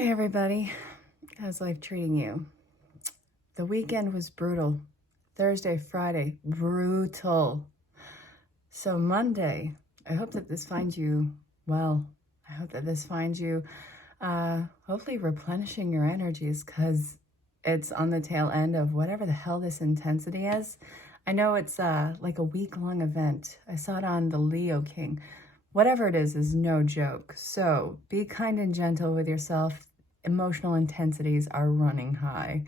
Hey everybody, how's life treating you? The weekend was brutal. Thursday, Friday, brutal. So Monday, I hope that this finds you well. I hope that this finds you hopefully replenishing your energies, because it's on the tail end of whatever the hell this intensity is. I know it's like a week-long event. I saw it on the Leo King. Whatever it is no joke. So be kind and gentle with yourself. Emotional intensities are running high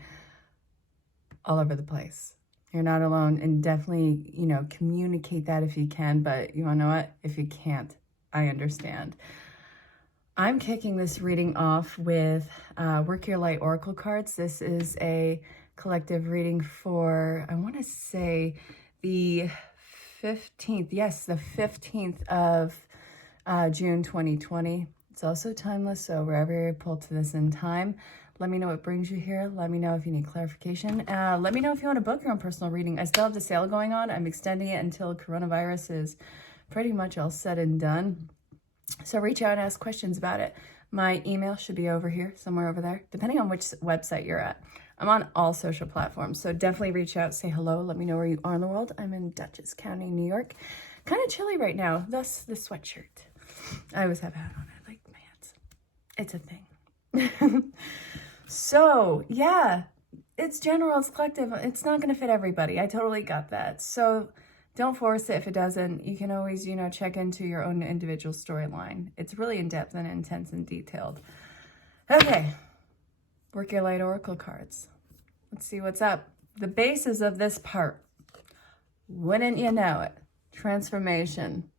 all over the place. You're not alone, and definitely, communicate that if you can, but you wanna know what? If you can't, I understand. I'm kicking this reading off with Work Your Light Oracle cards. This is a collective reading for, I wanna say, the 15th. Yes, the 15th of June 2020. It's also timeless, so wherever you're pulled to this in time, let me know what brings you here. Let me know if you need clarification. Let me know if you want to book your own personal reading. I still have the sale going on. I'm extending it until coronavirus is pretty much all said and done. So reach out and ask questions about it. My email should be over here, somewhere over there, depending on which website you're at. I'm on all social platforms, so definitely reach out, say hello, let me know where you are in the world. I'm in Dutchess County, New York. Kind of chilly right now, thus the sweatshirt. I always have a hat on. I like my hats. It's a thing. So, yeah, it's general, it's collective. It's not going to fit everybody. I totally got that. So don't force it if it doesn't. You can always, check into your own individual storyline. It's really in-depth and intense and detailed. Okay, Work Your Light Oracle cards. Let's see what's up. The basis of this part. Wouldn't you know it? Transformation.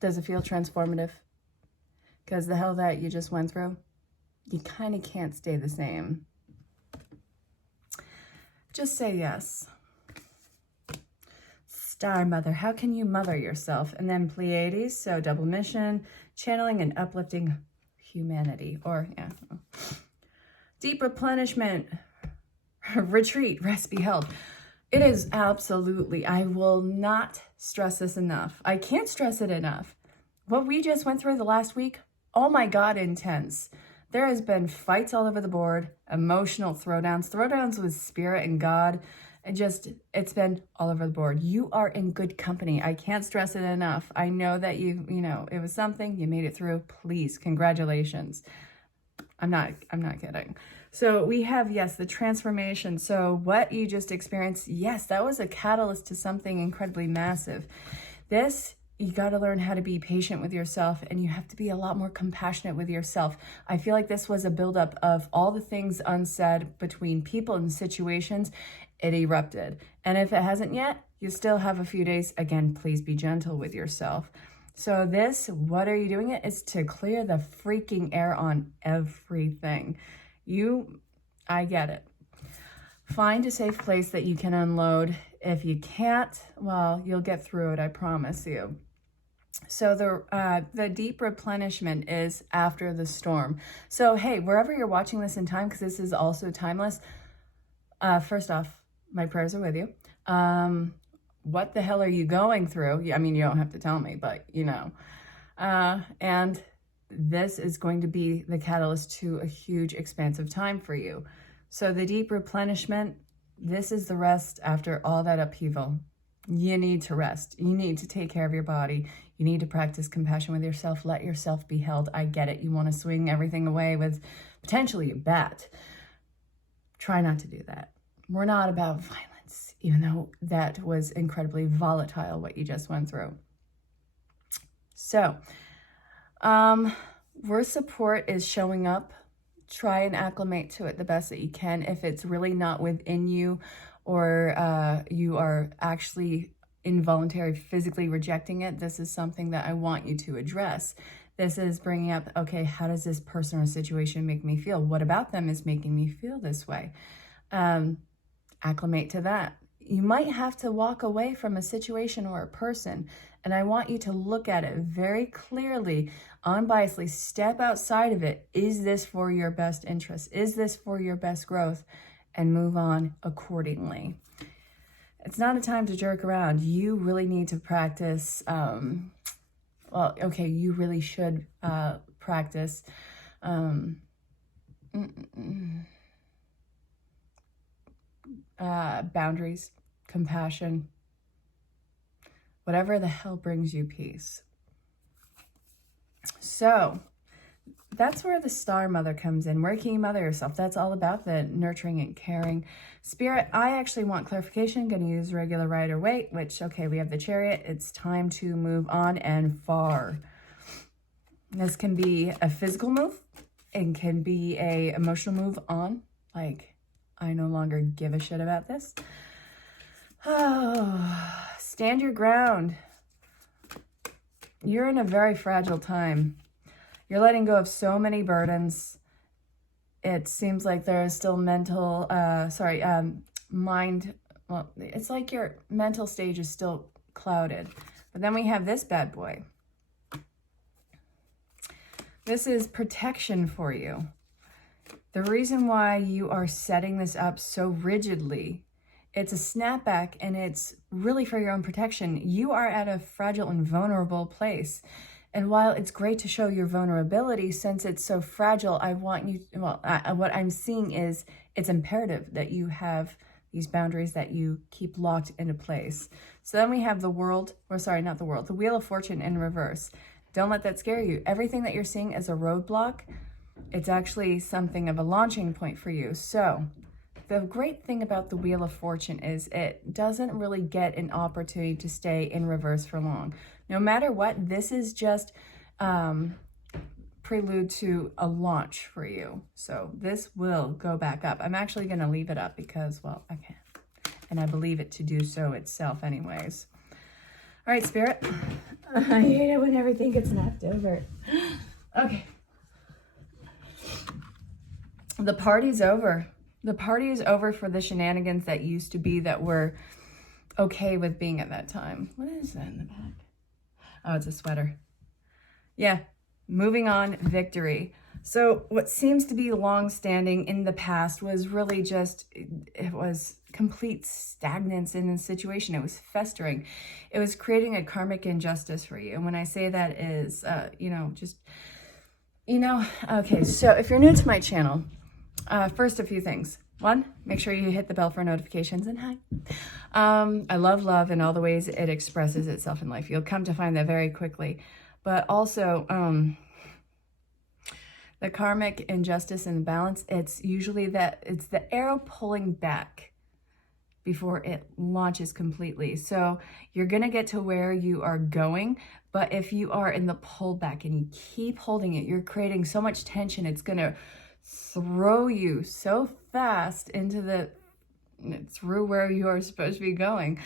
Does it feel transformative? Because the hell that you just went through, you kind of can't stay the same. Just say yes. Star Mother, how can you mother yourself? And then Pleiades, so double mission, channeling and uplifting humanity. Or, yeah. Deep replenishment, retreat, rest, be held. It is absolutely, I will not stress this enough. I can't stress it enough. What we just went through the last week, oh my God, intense. There has been fights all over the board, emotional throwdowns with spirit and God. And it's been all over the board. You are in good company. I can't stress it enough. I know that it was something, you made it through. Please, congratulations. I'm not kidding. So we have, yes, the transformation. So what you just experienced, yes, that was a catalyst to something incredibly massive. You got to learn how to be patient with yourself, and you have to be a lot more compassionate with yourself. I feel like this was a buildup of all the things unsaid between people and situations. It erupted. And if it hasn't yet, you still have a few days. Again, please be gentle with yourself. So what are you doing it? Is to clear the freaking air on everything. I get it. Find a safe place that you can unload. If you can't, well, you'll get through it, I promise you. So the deep replenishment is after the storm. So, hey, wherever you're watching this in time, because this is also timeless, first off, my prayers are with you. What the hell are you going through? I mean, you don't have to tell me, but and this is going to be the catalyst to a huge expanse of time for you. So the deep replenishment, this is the rest after all that upheaval. You need to rest. You need to take care of your body. You need to practice compassion with yourself. Let yourself be held. I get it. You want to swing everything away with potentially a bat. Try not to do that. We're not about violence, even though that was incredibly volatile, what you just went through. So, where support is showing up, try and acclimate to it the best that you can. If it's really not within you, or you are actually involuntary physically rejecting it, this is something that I want you to address. This is bringing up, okay, how does this person or situation make me feel? What about them is making me feel this way? Acclimate to that. You might have to walk away from a situation or a person, and I want you to look at it very clearly, unbiasedly, step outside of it. Is this for your best interest? Is this for your best growth? And move on accordingly. It's not a time to jerk around. You really need to practice, you really should practice boundaries, compassion, whatever the hell brings you peace. So that's where the star mother comes in. Where can you mother yourself? That's all about the nurturing and caring. Spirit, I actually want clarification. Going to use regular Rider-Waite, which, okay, we have the Chariot. It's time to move on and far. This can be a physical move. It can be a emotional move on. Like, I no longer give a shit about this. Oh, stand your ground. You're in a very fragile time. You're letting go of so many burdens. It seems like there is still mental, mind. Well, it's like your mental stage is still clouded. But then we have this bad boy. This is protection for you. The reason why you are setting this up so rigidly, it's a snapback and it's really for your own protection. You are at a fragile and vulnerable place. And while it's great to show your vulnerability, since it's so fragile, I want you, what I'm seeing is it's imperative that you have these boundaries that you keep locked into place. So then we have the world, or sorry, not the world, the Wheel of Fortune in reverse. Don't let that scare you. Everything that you're seeing as a roadblock, it's actually something of a launching point for you. So the great thing about the Wheel of Fortune is it doesn't really get an opportunity to stay in reverse for long. No matter what, this is just prelude to a launch for you. So this will go back up. I'm actually going to leave it up because, well, I can. And I believe it to do so itself anyways. All right, Spirit. I hate it when everything gets knocked over. Okay. The party's over. The party is over for the shenanigans that used to be that were okay with being at that time. What is that in the back? Oh, it's a sweater. Yeah, moving on, victory. So what seems to be long-standing in the past was really just, it was complete stagnance in the situation. It was festering. It was creating a karmic injustice for you. And when I say that is, okay, so if you're new to my channel, first, a few things. One, make sure you hit the bell for notifications, and hi. I love love and all the ways it expresses itself in life. You'll come to find that very quickly. But also, the karmic injustice and balance, it's usually that it's the arrow pulling back before it launches completely. So you're going to get to where you are going. But if you are in the pullback and you keep holding it, you're creating so much tension, it's going to throw you so fast into through where you are supposed to be going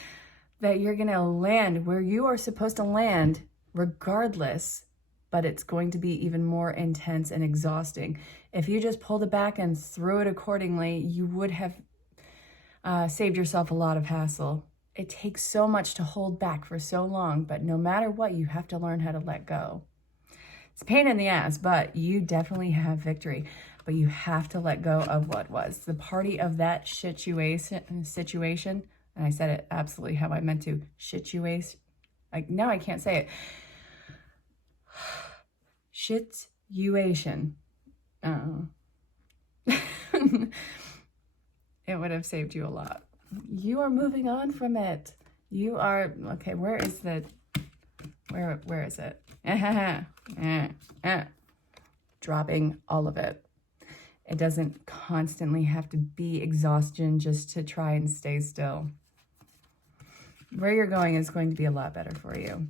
that you're going to land where you are supposed to land regardless, but it's going to be even more intense and exhausting. If you just pulled it back and threw it accordingly, you would have saved yourself a lot of hassle. It takes so much to hold back for so long, but no matter what, you have to learn how to let go. It's a pain in the ass, but you definitely have victory. But you have to let go of what was. The party of that situation, and I said it absolutely how I meant to, situation. Like, now I can't say it. Situation. It would have saved you a lot. You are moving on from it. You are, okay, where is it? Dropping all of it. It doesn't constantly have to be exhaustion just to try and stay still. Where you're going is going to be a lot better for you.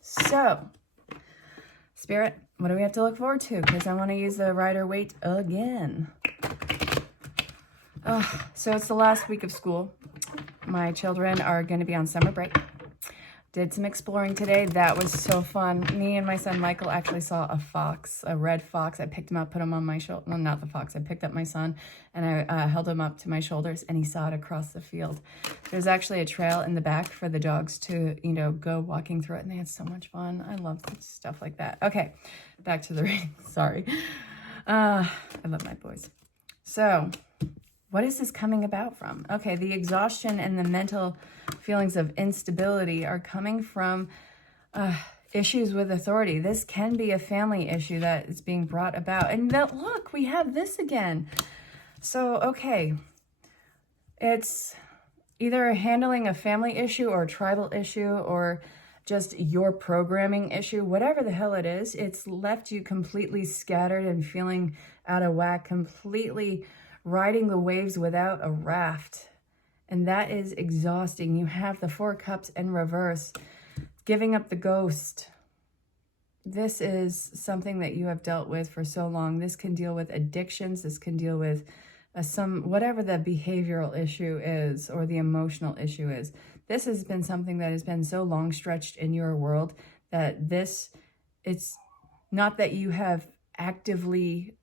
So, Spirit, what do we have to look forward to? Because I want to use the Rider-Waite again. So it's the last week of school. My children are going to be on summer break. Did some exploring today. That was so fun. Me and my son Michael actually saw a fox, a red fox. I picked him up, put him on my shoulder. Well, not the fox. I picked up my son and I held him up to my shoulders and he saw it across the field. There's actually a trail in the back for the dogs to, go walking through it, and they had so much fun. I love stuff like that. Okay, back to the reading. Sorry. I love my boys. So, what is this coming about from? Okay, the exhaustion and the mental feelings of instability are coming from, issues with authority. This can be a family issue that is being brought about. And that, look, we have this again. So, okay, it's either handling a family issue or a tribal issue or just your programming issue, whatever the hell it is. It's left you completely scattered and feeling out of whack, completely riding the waves without a raft. And that is exhausting. You have the Four Cups in reverse, giving up the ghost. This is something that you have dealt with for so long. This can deal with addictions. This can deal with whatever the behavioral issue is or the emotional issue is. This has been something that has been so long stretched in your world that it's not that you have actively,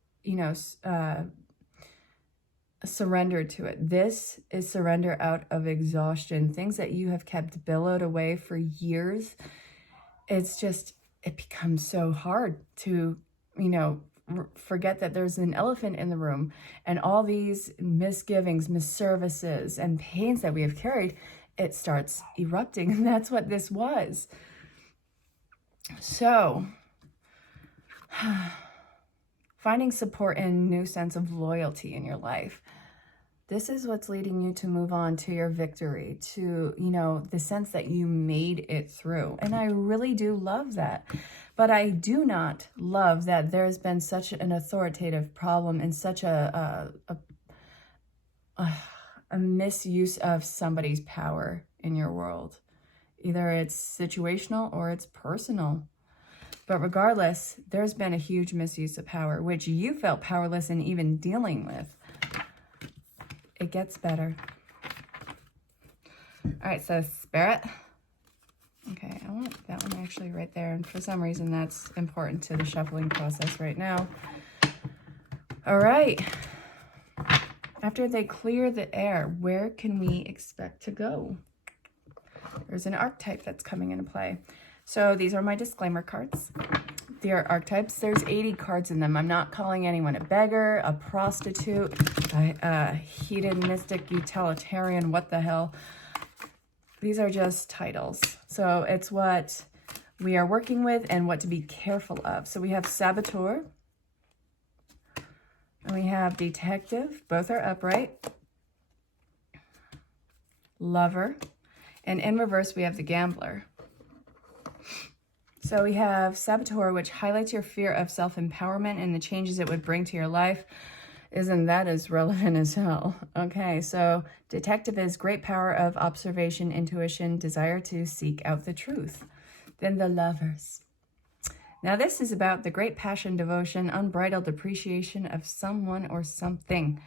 surrendered to it. This is surrender out of exhaustion. Things that you have kept billowed away for years. It becomes so hard to, forget that there's an elephant in the room, and all these misgivings, misservices, and pains that we have carried, it starts erupting. And that's what this was. So, finding support and a new sense of loyalty in your life. This is what's leading you to move on to your victory, to, the sense that you made it through. And I really do love that. But I do not love that there's been such an authoritative problem and such a misuse of somebody's power in your world. Either it's situational or it's personal. But regardless, there's been a huge misuse of power, which you felt powerless in even dealing with. It gets better. All right, so Spirit. Okay, I want that one actually right there. And for some reason, that's important to the shuffling process right now. All right. After they clear the air, where can we expect to go? There's an archetype that's coming into play. So these are my disclaimer cards. They are archetypes. There's 80 cards in them. I'm not calling anyone a beggar, a prostitute, a hedonistic utilitarian, what the hell. These are just titles. So it's what we are working with and what to be careful of. So we have Saboteur. And we have Detective. Both are upright. Lover. And in reverse, we have the Gambler. So we have Saboteur, which highlights your fear of self-empowerment and the changes it would bring to your life. Isn't that as relevant as hell? Okay, so Detective is great power of observation, intuition, desire to seek out the truth. Then the Lovers. Now this is about the great passion, devotion, unbridled appreciation of someone or something.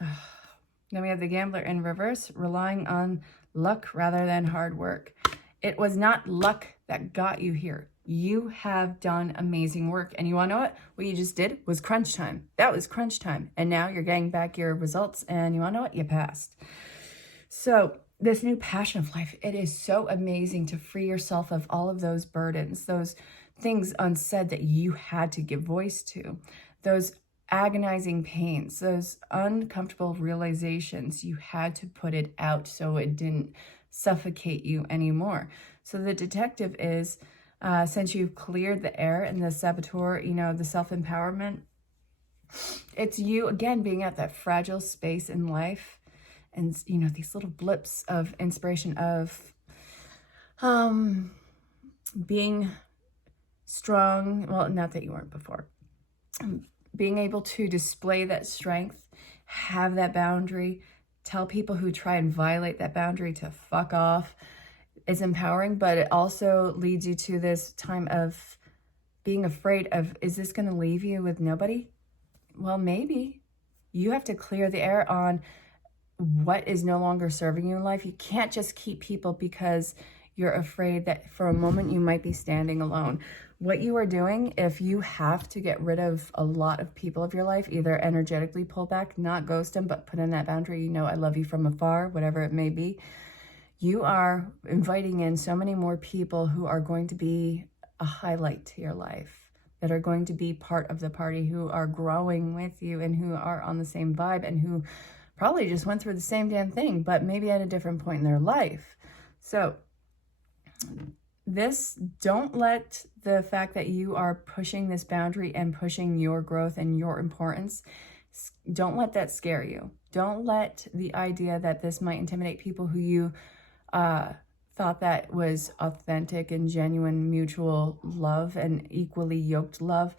Then we have the Gambler in reverse, relying on luck rather than hard work. It was not luck that got you here. You have done amazing work. And you want to know what? What you just did was crunch time. That was crunch time. And now you're getting back your results. And you want to know what? You passed. So this new passion of life, it is so amazing to free yourself of all of those burdens, those things unsaid that you had to give voice to, those agonizing pains, those uncomfortable realizations. You had to put it out so it didn't suffocate you anymore. So the Detective is, since you've cleared the air, and the Saboteur, the self-empowerment, it's you, again, being at that fragile space in life. And, these little blips of inspiration of being strong. Well, not that you weren't before. Being able to display that strength, have that boundary, tell people who try and violate that boundary to fuck off. It's empowering, but it also leads you to this time of being afraid of, is this going to leave you with nobody? Well, maybe. You have to clear the air on what is no longer serving you in life. You can't just keep people because you're afraid that for a moment you might be standing alone. What you are doing, if you have to get rid of a lot of people of your life, either energetically pull back, not ghost them, but put in that boundary, I love you from afar, whatever it may be, you are inviting in so many more people who are going to be a highlight to your life, that are going to be part of the party, who are growing with you and who are on the same vibe and who probably just went through the same damn thing, but maybe at a different point in their life. So don't let the fact that you are pushing this boundary and pushing your growth and your importance, don't let that scare you. Don't let the idea that this might intimidate people who you thought that was authentic and genuine mutual love and equally yoked love.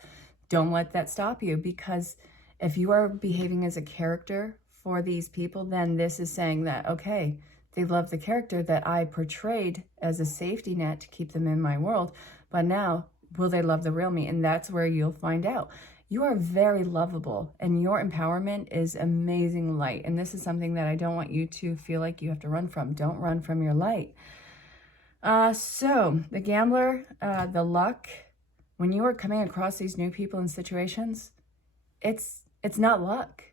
Don't let that stop you, because if you are behaving as a character for these people, then this is saying that, okay, they love the character that I portrayed as a safety net to keep them in my world, but now will they love the real me? And that's where you'll find out. You are very lovable, and your empowerment is amazing light. And this is something that I don't want you to feel like you have to run from. Don't run from your light. So the gambler, the luck, when you are coming across these new people and situations, it's not luck.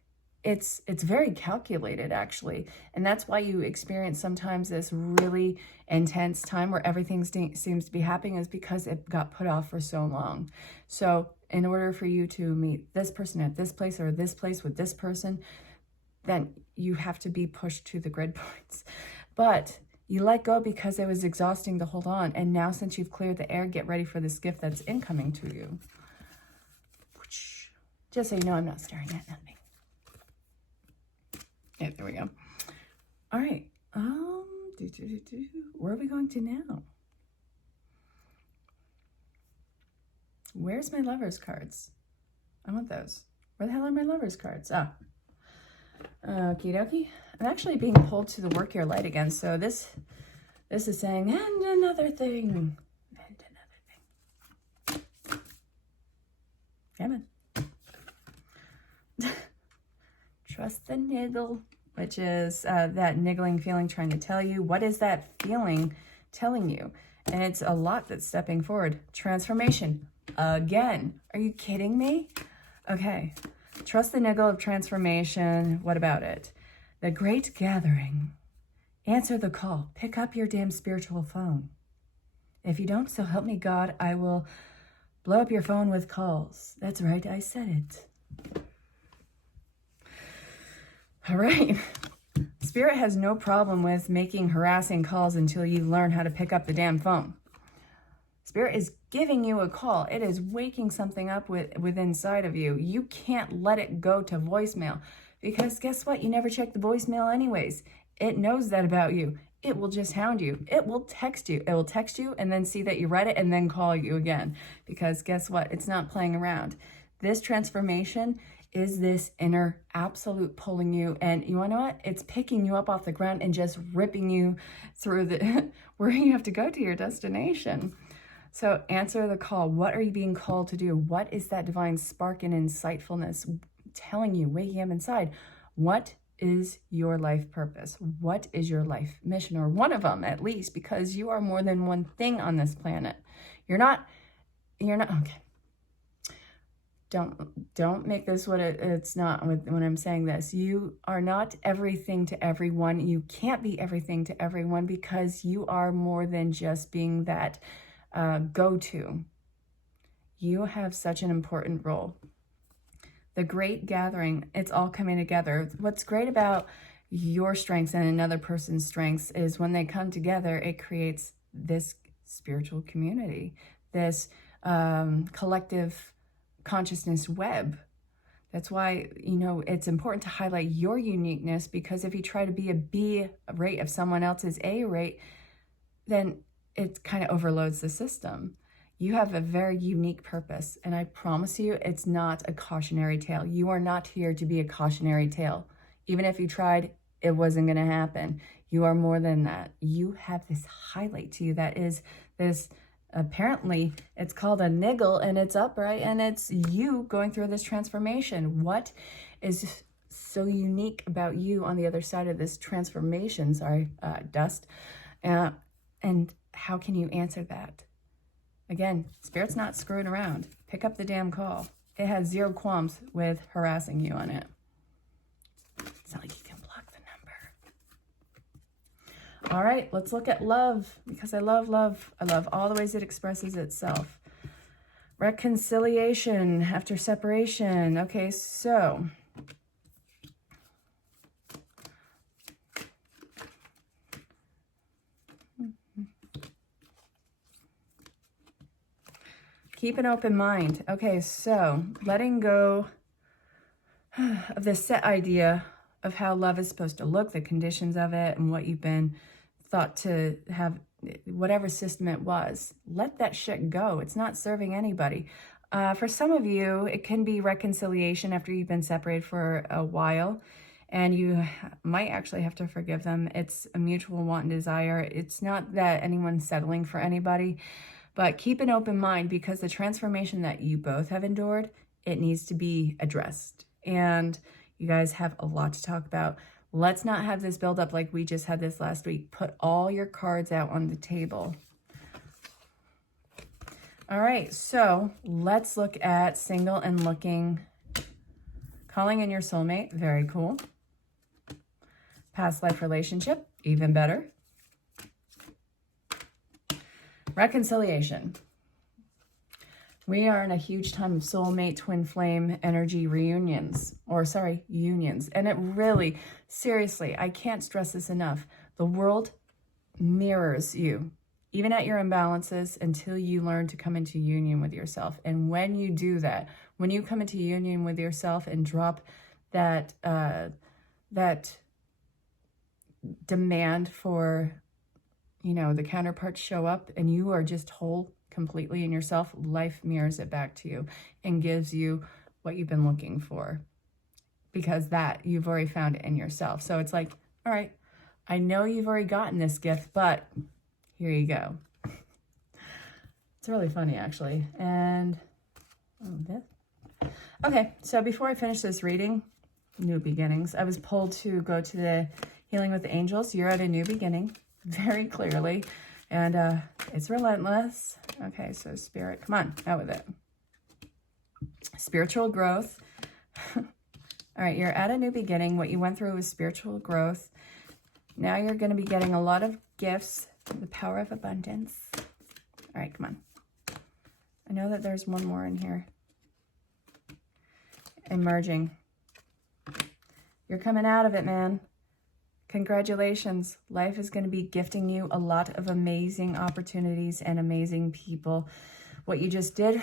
It's very calculated, actually. And that's why you experience sometimes this really intense time where everything seems to be happening, is because it got put off for so long. So in order for you to meet this person at this place or this place with this person, then you have to be pushed to the grid points. But you let go because it was exhausting to hold on. And now, since you've cleared the air, get ready for this gift that's incoming to you. Just so you know, I'm not staring at nothing. Yeah, there we go. All right. Where are we going to now? Where's my lovers cards? I want those. Where the hell are my lovers cards? Oh. Okie dokie. I'm actually being pulled to the work your light again. So this is saying, and another thing. And another thing. Come on. Trust the niggle, which is that niggling feeling trying to tell you. What is that feeling telling you? And it's a lot that's stepping forward. Transformation. Again. Are you kidding me? Okay. Trust the niggle of transformation. What about it? The great gathering. Answer the call. Pick up your damn spiritual phone. If you don't, so help me God, I will blow up your phone with calls. That's right, I said it. All right. Spirit has no problem with making harassing calls until you learn how to pick up the damn phone. Spirit is giving you a call. It is waking something up with inside of you. You can't let it go to voicemail, because guess what? You never check the voicemail anyways. It knows that about you. It will just hound you. It will text you. It will text you and then see that you read it and then call you again, because guess what? It's not playing around. This transformation is this inner absolute pulling you, and you wanna know what? It's picking you up off the ground and just ripping you through the where you have to go to your destination. So answer the call. What are you being called to do? What is that divine spark and insightfulness telling you, waking up inside? What is your life purpose? What is your life mission? Or one of them, at least, because you are more than one thing on this planet. You're not, okay. Don't make this what it's not when I'm saying this. You are not everything to everyone. You can't be everything to everyone, because you are more than just being that go-to. You have such an important role. The great gathering, it's all coming together. What's great about your strengths and another person's strengths is when they come together, it creates this spiritual community, this collective consciousness web. That's why, it's important to highlight your uniqueness, because if you try to be a B rate of someone else's A rate, then it kind of overloads the system. You have a very unique purpose, and I promise you, it's not a cautionary tale. You are not here to be a cautionary tale. Even if you tried, it wasn't going to happen. You are more than that. You have this highlight to you that is this, apparently, it's called a niggle, and it's upright, and it's you going through this transformation. What is so unique about you on the other side of this transformation? Sorry, dust. And how can you answer that? Again, Spirit's not screwing around. Pick up the damn call. It has zero qualms with harassing you on it. It's not like you can block the number. All right, let's look at love, because I love love. I love all the ways it expresses itself. Reconciliation after separation. Okay, so Keep an open mind. Okay, so letting go of this set idea of how love is supposed to look, the conditions of it, and what you've been thought to have, whatever system it was. Let that shit go. It's not serving anybody. For some of you, it can be reconciliation after you've been separated for a while, and you might actually have to forgive them. It's a mutual want and desire. It's not that anyone's settling for anybody, but keep an open mind, because the transformation that you both have endured, it needs to be addressed. And you guys have a lot to talk about. Let's not have this build up like we just had this last week. Put all your cards out on the table. All right, so let's look at single and looking. Calling in your soulmate, very cool. Past life relationship, even better. Reconciliation. We are in a huge time of soulmate, twin flame energy reunions, or sorry, unions. And it really, seriously, I can't stress this enough. The world mirrors you, even at your imbalances, until you learn to come into union with yourself. And when you do that, when you come into union with yourself and drop that, that demand for, you know, the counterparts show up and you are just whole completely in yourself, life mirrors it back to you and gives you what you've been looking for, because that you've already found it in yourself. So it's like, all right, I know you've already gotten this gift, but here you go. It's really funny, actually. And okay, so before I finish this reading, new beginnings, I was pulled to go to the Healing with the Angels. You're at a new beginning, very clearly. And it's relentless. Okay, so Spirit, come on, out with it. Spiritual growth. All right, you're at a new beginning. What you went through was spiritual growth. Now you're going to be getting a lot of gifts. The power of abundance. All right, come on. I know that there's one more in here. Emerging. You're coming out of it, man. Congratulations. Life is going to be gifting you a lot of amazing opportunities and amazing people. What you just did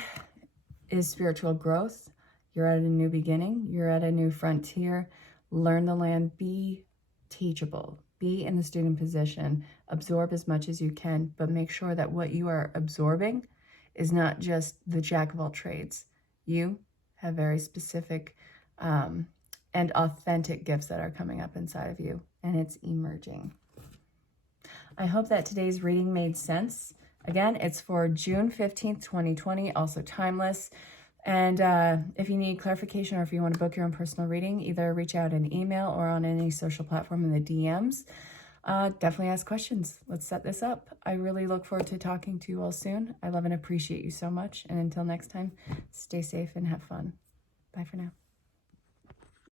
is spiritual growth. You're at a new beginning. You're at a new frontier. Learn the land. Be teachable. Be in the student position. Absorb as much as you can, but make sure that what you are absorbing is not just the jack of all trades. You have very specific and authentic gifts that are coming up inside of you, and it's emerging. I hope that today's reading made sense. Again, it's for June 15th, 2020, also timeless. And if you need clarification or if you want to book your own personal reading, either reach out in email or on any social platform in the DMs. Definitely ask questions. Let's set this up. I really look forward to talking to you all soon. I love and appreciate you so much. And until next time, stay safe and have fun. Bye for now.